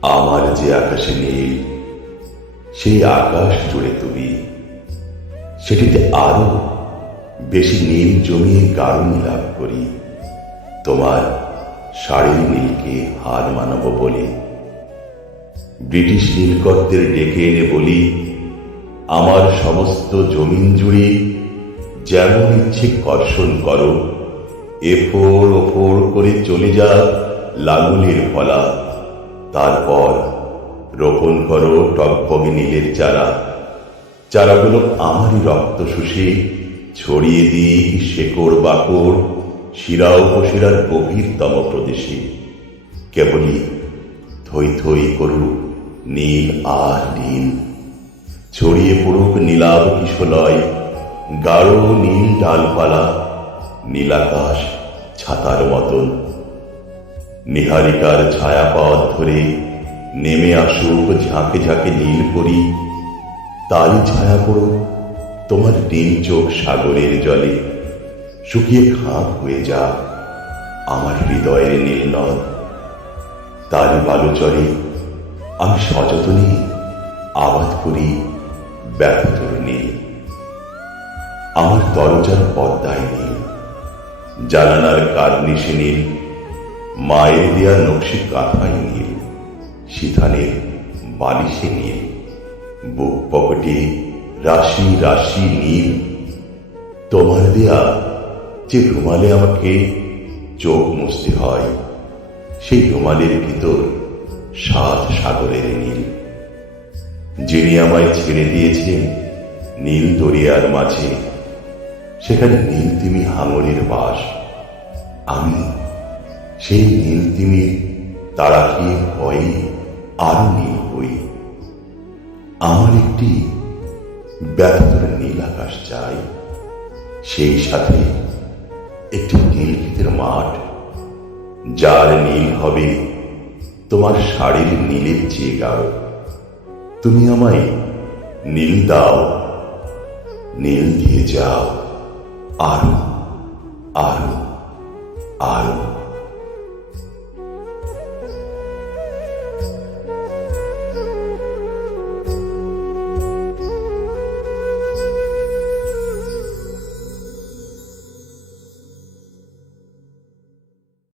আমার যে আকাশে নীল, সেই আকাশ জুড়ে তুমি, সেটিতে আরো বেশি নীল জমিয়ে গাঢ় লাভ করি। তোমার শাড়ির নীলকে হার মানাবো বলে ব্রিটিশ নীলকরদের ডেকে এনে বলি, আমার সমস্ত জমিন জুড়ে যেমন ইচ্ছে কর্ষণ করো, এফোড় ওফোড় করে চলে যা লাঙলের ফলা। তারপর রোপণ করো টগবগে নীলের চারা। চারাগুলো আমারই রক্ত শুষে ছড়িয়ে দিই শেকড় বাকড় শিরা উপশিরার গভীরতম প্রদেশে। কেবলই থই থই করুক নীল আর নীল, ছড়িয়ে পড়ুক নীলাভ কিশলয়, গাঢ় নীল ডালপালা, নীলাকাশ ছাতার মতন। নিহারিকার ছায়াপথ ধরে নেমে আসুক ঝাঁকে ঝাঁকে নীল করি, তারই ছায়া পড়ুক তোমার নীল চোখ সাগরের জলে। শুকিয়ে খাপ হয়ে যা আমার হৃদয়ের নীল নদ, তারই বালুচরে আমি সযত্নে আবাদ করি ব্যথতর নীল। আমার দরজার পর্দায় নীল, জানালার কার্নিশে নীল, মায়ের দেয়া নকশি কাঁথায় নীল, সিথানের বালিশে নীল, বুক পকেটে রাশি রাশি নীল। তোমার দেয়া যে রুমালে আমাকে চোখ মুছতে হয়, সেই রুমালের ভিতর 7 সাগরের নীল। যিনি আমায় ছেড়ে দিয়েছেন নীল দরিয়ার মাঝে, সেখানে নীল তিমি হাঙরের বাস। আমি সেই নীল তিমির তাড়া খেয়ে ভয়ে আরো নীল হই। আমার একটি ব্যথতর নীল আকাশ চাই, সেই সাথে একটি নীল ক্ষেতের মাঠ, যার নীল হবে তোমার শাড়ির নীলের চেয়ে গাঢ়। তুমি আমায় নীল দাও, নীল দিয়ে যাও আরো আরো আরো।